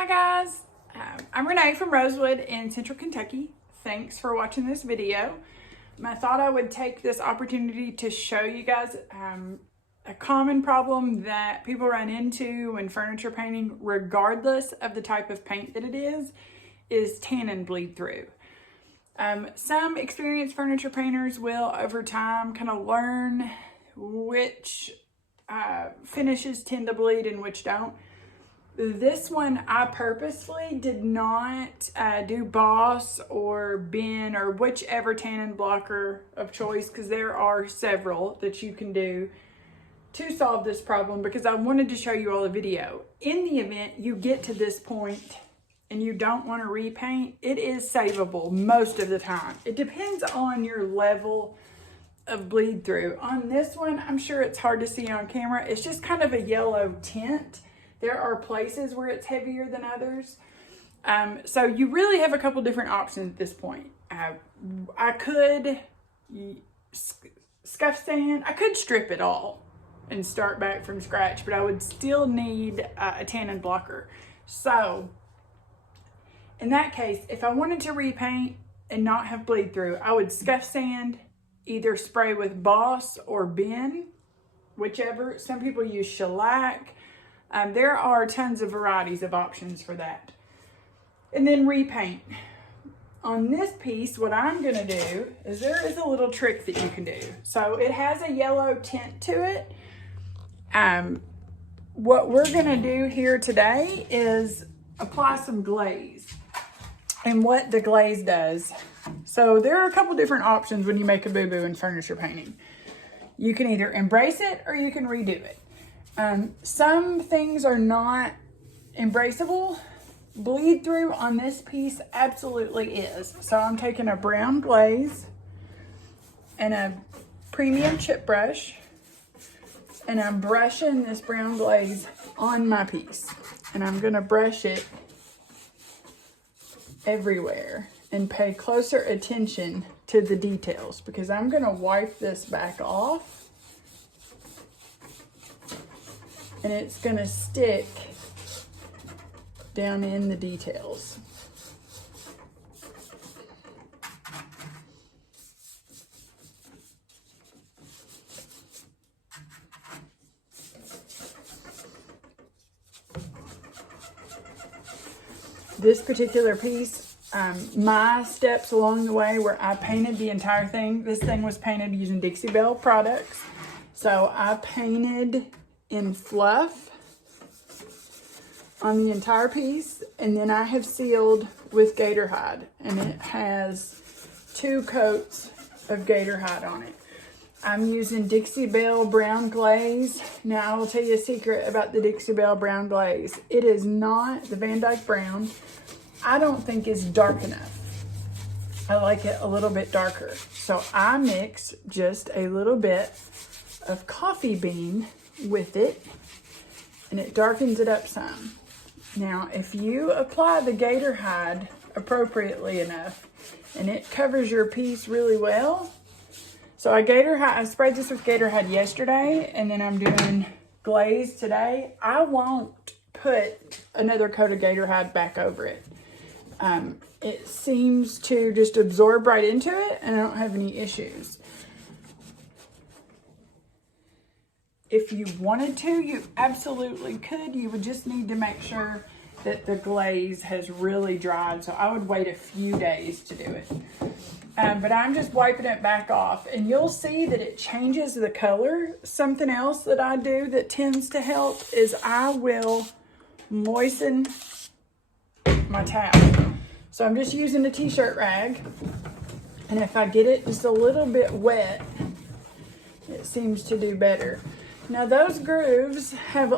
Hi guys, I'm Renee from Rosewood in Central Kentucky. Thanks for watching this video. I thought I would take this opportunity to show you guys a common problem that people run into when furniture painting, regardless of the type of paint that it is tannin bleed through. Some experienced furniture painters will, over time, kind of learn which finishes tend to bleed and which don't. This one, I purposely did not do Boss or Ben or whichever tannin blocker of choice, because there are several that you can do to solve this problem, because I wanted to show you all a video. In the event you get to this point and you don't want to repaint, it is savable most of the time. It depends on your level of bleed through. On this one, I'm sure it's hard to see on camera. It's just kind of a yellow tint. There are places where it's heavier than others. So you really have a couple different options at this point. I could scuff sand. I could strip it all and start back from scratch, but I would still need a tannin blocker. So in that case, if I wanted to repaint and not have bleed through, I would scuff sand, either spray with Boss or Ben, whichever. Some people use shellac. There are tons of varieties of options for that. And then repaint. On this piece, what I'm gonna do is there is a little trick that you can do. So it has a yellow tint to it. What we're gonna do here today is apply some glaze. And what the glaze does. So there are a couple different options when you make a boo-boo in furniture painting. You can either embrace it or you can redo it. Some things are not embraceable. Bleed through on this piece absolutely is. So I'm taking a brown glaze and a premium chip brush, and I'm brushing this brown glaze on my piece. And I'm gonna brush it everywhere and pay closer attention to the details, because I'm gonna wipe this back off. And it's gonna stick down in the details. This particular piece, my steps along the way where I painted the entire thing, this thing was painted using Dixie Belle products. So I painted in Fluff on the entire piece, and then I have sealed with Gator Hide, and it has 2 coats of Gator Hide on it. I'm using Dixie Belle Brown Glaze. Now I will tell you a secret about the Dixie Belle Brown Glaze. It is not the Dyke Brown. I don't think it's dark enough. I like it a little bit darker. So I mix just a little bit of coffee bean with it, and it darkens it up some. Now, if you apply the Gator Hide appropriately enough and it covers your piece really well. So I sprayed this with Gator Hide yesterday, and then I'm doing glaze today. I won't put another coat of Gator Hide back over it. It seems to just absorb right into it, and I don't have any issues. If you wanted to, you absolutely could. You would just need to make sure that the glaze has really dried. So I would wait a few days to do it. But I'm just wiping it back off, and you'll see that it changes the color. Something else that I do that tends to help is I will moisten my towel. So I'm just using a t-shirt rag, and if I get it just a little bit wet, it seems to do better. Now those grooves have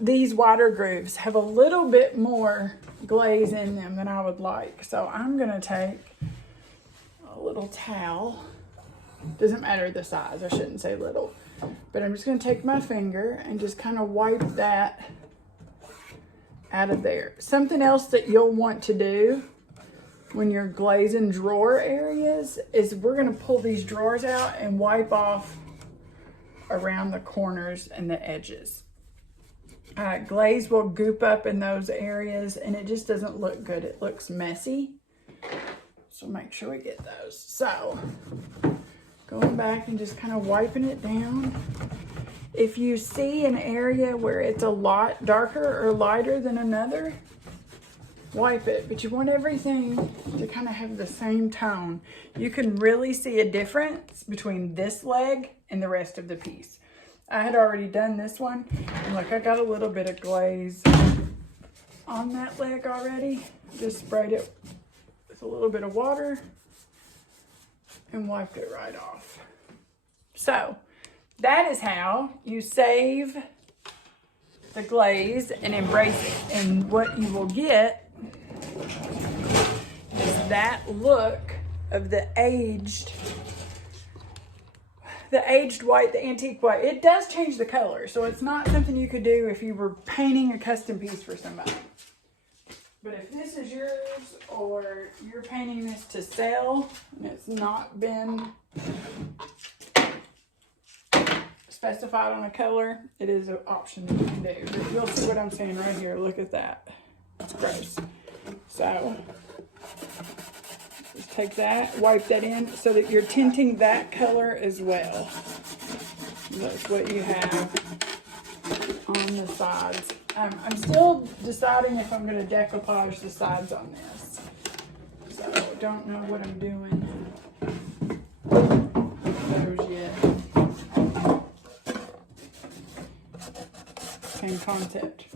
these wider grooves have a little bit more glaze in them than I would like. So I'm gonna take a little towel. Doesn't matter the size, I shouldn't say little. But I'm just gonna take my finger and just kind of wipe that out of there. Something else that you'll want to do when you're glazing drawer areas is we're gonna pull these drawers out and wipe off around the corners and the edges. glaze will goop up in those areas and it just doesn't look good. It looks messy. So make sure we get those. So going back and just kind of wiping it down. If you see an area where it's a lot darker or lighter than another, wipe it. But you want everything to kind of have the same tone. You can really see a difference between this leg and the rest of the piece. I had already done this one, and look, I got a little bit of glaze on that leg already. Just sprayed it with a little bit of water and wiped it right off. So that is how you save the glaze and embrace it. And what you will get is that look of the aged white, the antique white. It does change the color, so it's not something you could do if you were painting a custom piece for somebody. But if this is yours, or you're painting this to sell and it's not been specified on a color, it is an option that you can do. But you'll see what I'm saying right here. Look at that. It's gross. So just take that, wipe that in so that you're tinting that color as well. That's what you have on the sides. I'm still deciding if I'm going to decoupage the sides on this. So don't know what I'm doing those yet. Same concept.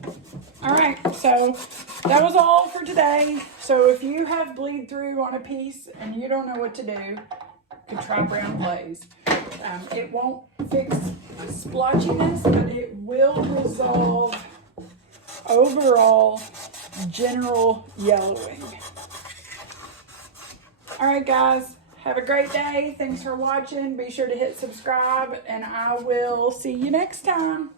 Alright, so that was all for today. So if you have bleed through on a piece and you don't know what to do, you can try brown glaze. It won't fix splotchiness, but it will resolve overall general yellowing. Alright guys, have a great day. Thanks for watching. Be sure to hit subscribe and I will see you next time.